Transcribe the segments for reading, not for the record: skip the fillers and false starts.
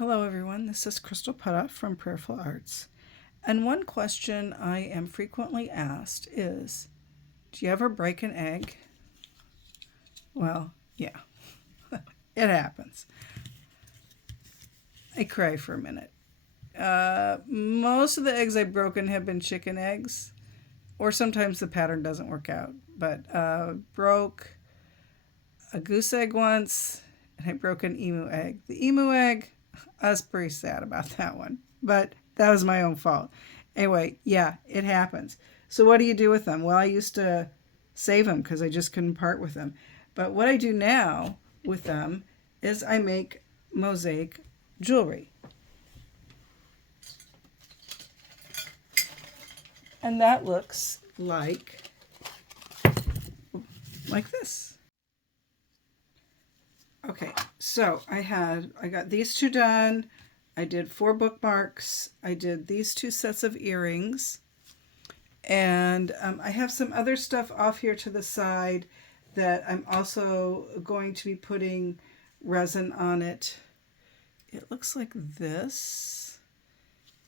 Hello everyone, this is Crystal Putta from Prayerful Arts. And one question I am frequently asked is, do you ever break an egg? Well, yeah, it happens. I cry for a minute. Most of the eggs I've broken have been chicken eggs, or sometimes the pattern doesn't work out. But broke a goose egg once, and I broke an emu egg. The emu egg, I was pretty sad about that one, but that was my own fault. Anyway, yeah, it happens. So what do you do with them? Well, I used to save them because I just couldn't part with them. But what I do now with them is I make mosaic jewelry. And that looks like this. Okay, so I got these two done. I did 4 bookmarks. I did these 2 sets of earrings. And I have some other stuff off here to the side that I'm also going to be putting resin on it. It looks like this.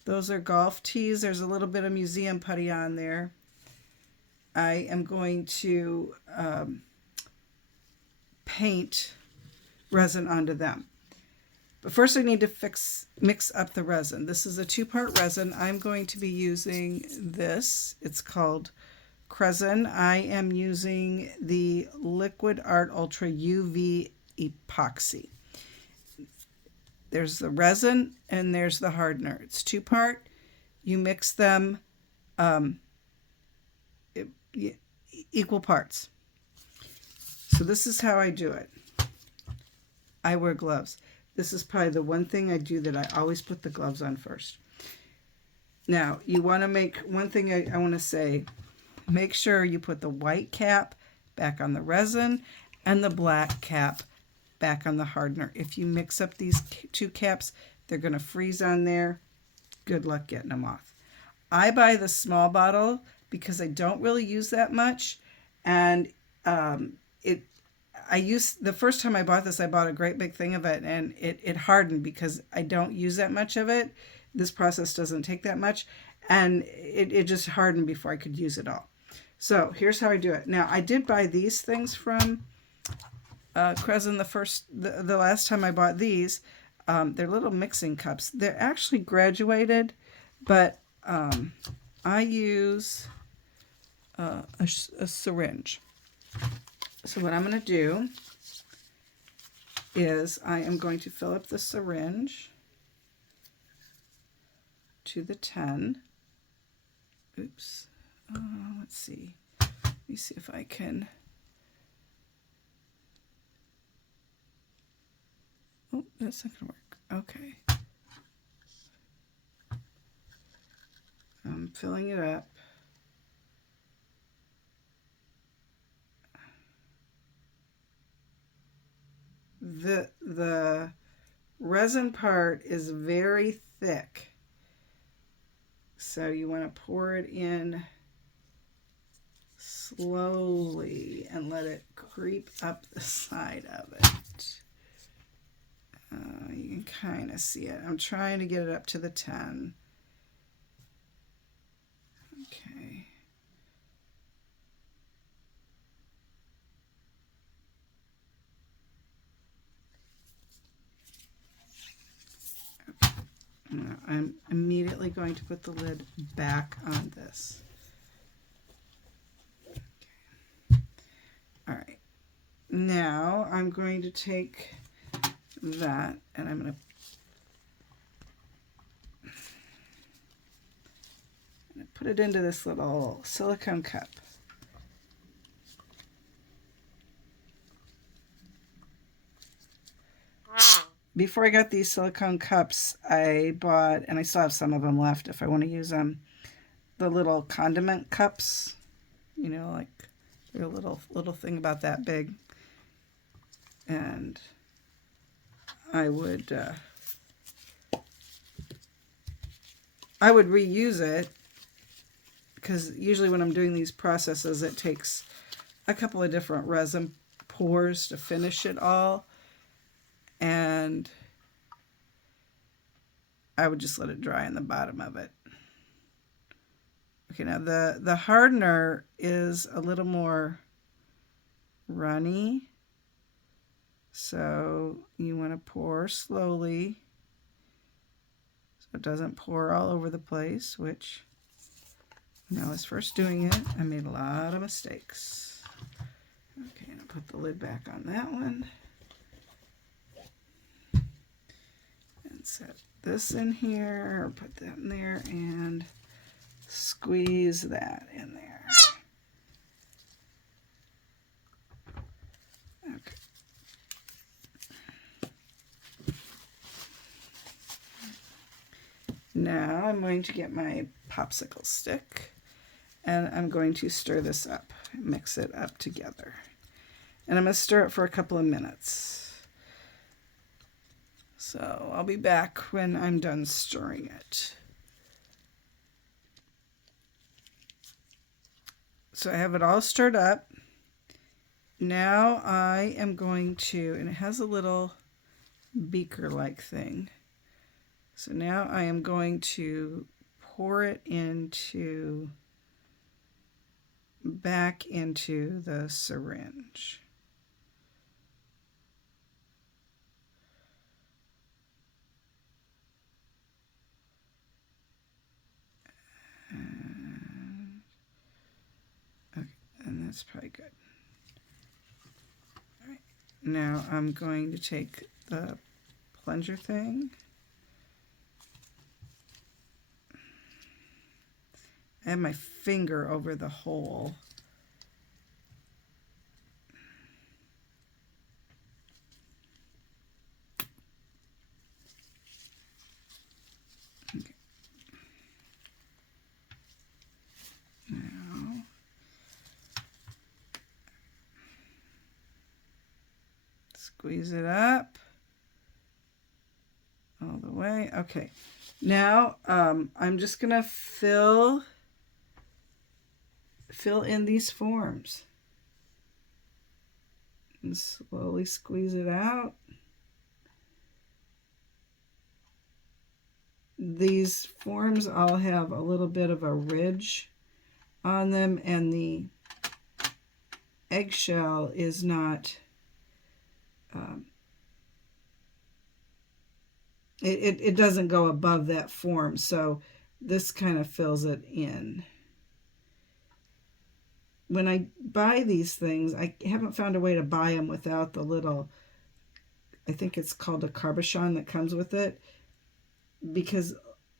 Those are golf tees. There's a little bit of museum putty on there. I am going to paint resin onto them. But first I need to mix up the resin. This is a 2-part resin. I'm going to be using this. It's called Resin. I am using the Liquid Art Ultra UV Epoxy. There's the resin and there's the hardener. It's 2-part. You mix them equal parts. So this is how I do it. I wear gloves. This is probably the one thing I do that I always put the gloves on first. Now, you want to make, one thing I want to say, make sure you put the white cap back on the resin and the black cap back on the hardener. If you mix up these 2 caps, they're going to freeze on there. Good luck getting them off. I buy the small bottle because I don't really use that much, and the first time I bought this, I bought a great big thing of it, and it hardened because I don't use that much of it. This process doesn't take that much, and it just hardened before I could use it all. So here's how I do it. Now, I did buy these things from Resin the last time I bought these. They're little mixing cups. They're actually graduated, but I use a syringe. So what I'm going to do is I am going to fill up the syringe to the 10. Oops. Let's see. Let me see if I can. Oh, that's not going to work. Okay. I'm filling it up. The resin part is very thick, so you want to pour it in slowly and let it creep up the side of it. You can kind of see it. I'm trying to get it up to the 10. Okay. Now I'm immediately going to put the lid back on this. Okay. All right. Now I'm going to take that and I'm going to put it into this little silicone cup. Before I got these silicone cups, I bought, and I still have some of them left if I want to use them, the little condiment cups. You know, like they're a little thing about that big. And I would reuse it because usually when I'm doing these processes, it takes a couple of different resin pours to finish it all. And I would just let it dry on the bottom of it. Okay, now the hardener is a little more runny, so you want to pour slowly so it doesn't pour all over the place, which when I was first doing it, I made a lot of mistakes. Okay, and I'll put the lid back on that one. And set this in here, or put that in there, and squeeze that in there. Okay. Now I'm going to get my popsicle stick and I'm going to stir this up, mix it up together. And I'm going to stir it for a couple of minutes. So I'll be back when I'm done stirring it. So I have it all stirred up. Now I am going to, and it has a little beaker-like thing. So now I am going to pour it back into the syringe. And that's probably good. All right. Now I'm going to take the plunger thing. I have my finger over the hole. Okay. Now, squeeze it up all the way. Okay. Now I'm just going to fill in these forms and slowly squeeze it out. These forms all have a little bit of a ridge on them, and the eggshell is not it doesn't go above that form, so this kind of fills it in. When I buy these things, I haven't found a way to buy them without the little, I think it's called a cabochon that comes with it, because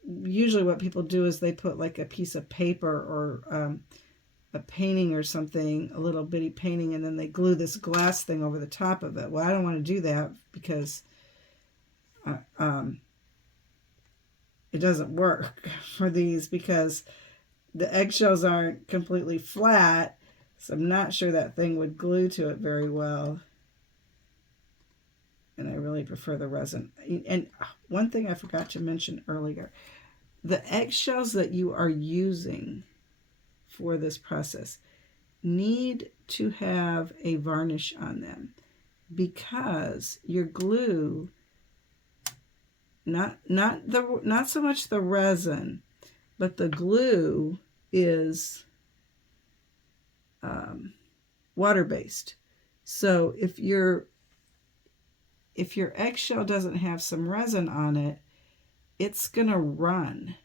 usually what people do is they put like a piece of paper or a painting or something, a little bitty painting, and then they glue this glass thing over the top of it. Well, I don't want to do that because it doesn't work for these, because the eggshells aren't completely flat, so I'm not sure that thing would glue to it very well. And I really prefer the resin. And one thing I forgot to mention earlier, the eggshells that you are using for this process need to have a varnish on them, because your glue, not so much the resin, but the glue is water-based. So if your eggshell doesn't have some resin on it, it's gonna run.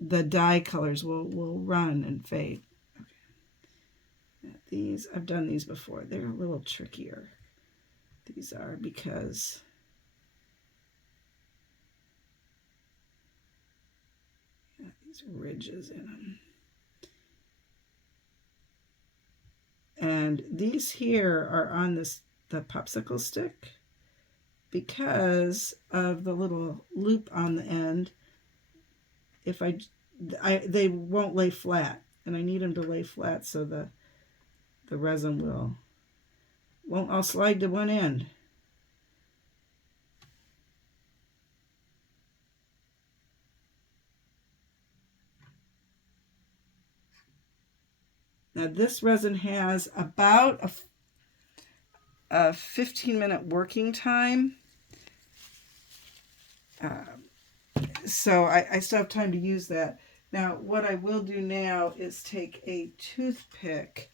The dye colors will run and fade. Okay. Yeah, these, I've done these before. They're a little trickier. These are, because these ridges in them. And these here are on the popsicle stick because of the little loop on the end. If they won't lay flat, and I need them to lay flat so the resin won't all slide to one end. Now this resin has about a 15-minute working time. So I still have time to use that. Now, what I will do now is take a toothpick,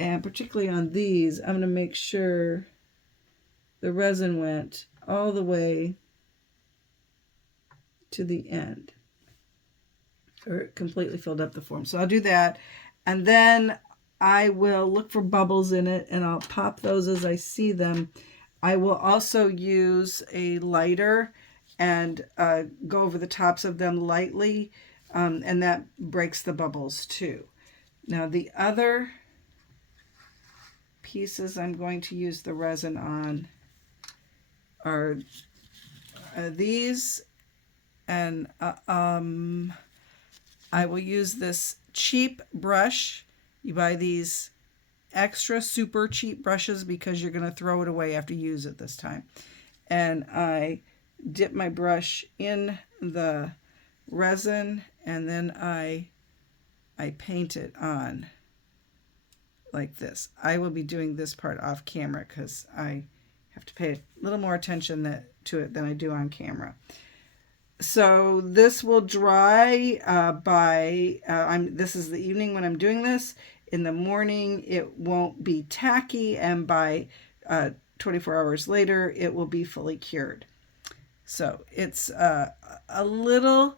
and particularly on these, I'm going to make sure the resin went all the way to the end, or it completely filled up the form. So I'll do that, and then I will look for bubbles in it, and I'll pop those as I see them. I will also use a lighter and go over the tops of them lightly, and that breaks the bubbles too. Now the other pieces I'm going to use the resin on are these, and I will use this cheap brush. You buy these extra super cheap brushes because you're going to throw it away after you use it this time. And I dip my brush in the resin, and then I paint it on like this. I will be doing this part off camera because I have to pay a little more attention to it than I do on camera. So this will dry this is the evening when I'm doing this. In the morning it won't be tacky, and by 24 hours later it will be fully cured. So it's a little,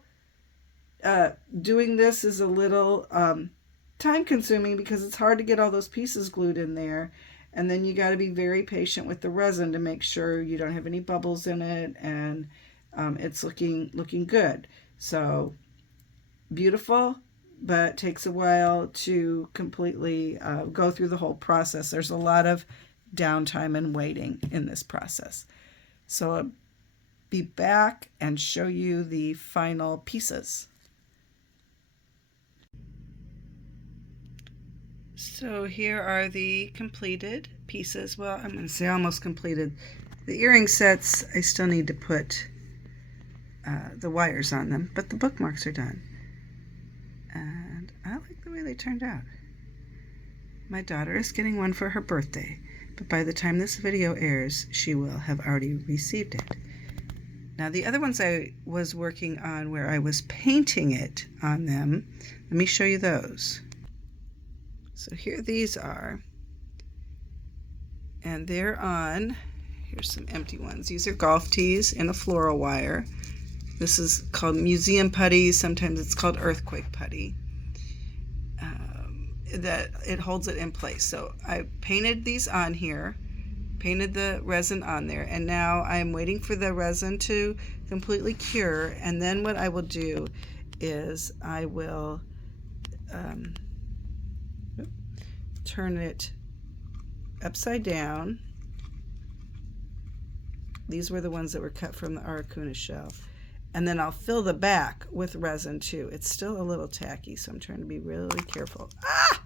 doing this is a little time consuming because it's hard to get all those pieces glued in there. And then you got to be very patient with the resin to make sure you don't have any bubbles in it, and it's looking good. So beautiful, but takes a while to completely go through the whole process. There's a lot of downtime and waiting in this process. So I'll be back and show you the final pieces. So here are the completed pieces. Well, I'm going to say almost completed. The earring sets, I still need to put the wires on them, but the bookmarks are done. And I like the way they turned out. My daughter is getting one for her birthday, but by the time this video airs, she will have already received it. Now the other ones I was working on where I was painting it on them, let me show you those. So here these are, and they're on, here's some empty ones. These are golf tees and a floral wire. This is called museum putty. Sometimes it's called earthquake putty. That it holds it in place. So I painted these on here, painted the resin on there, and now I'm waiting for the resin to completely cure. And then what I will do is I will turn it upside down. These were the ones that were cut from the Aracuna shell. And then I'll fill the back with resin too. It's still a little tacky, so I'm trying to be really careful. Ah!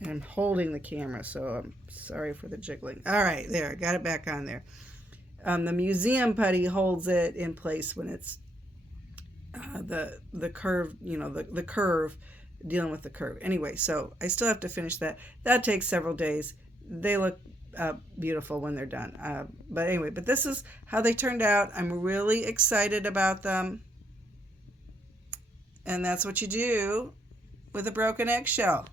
And I'm holding the camera, so I'm sorry for the jiggling. All right, there, I got it back on there. The museum putty holds it in place when it's the curve, you know, the curve, dealing with the curve. Anyway, so I still have to finish that. That takes several days. They look beautiful when they're done. But anyway, but this is how they turned out. I'm really excited about them. And that's what you do with a broken eggshell.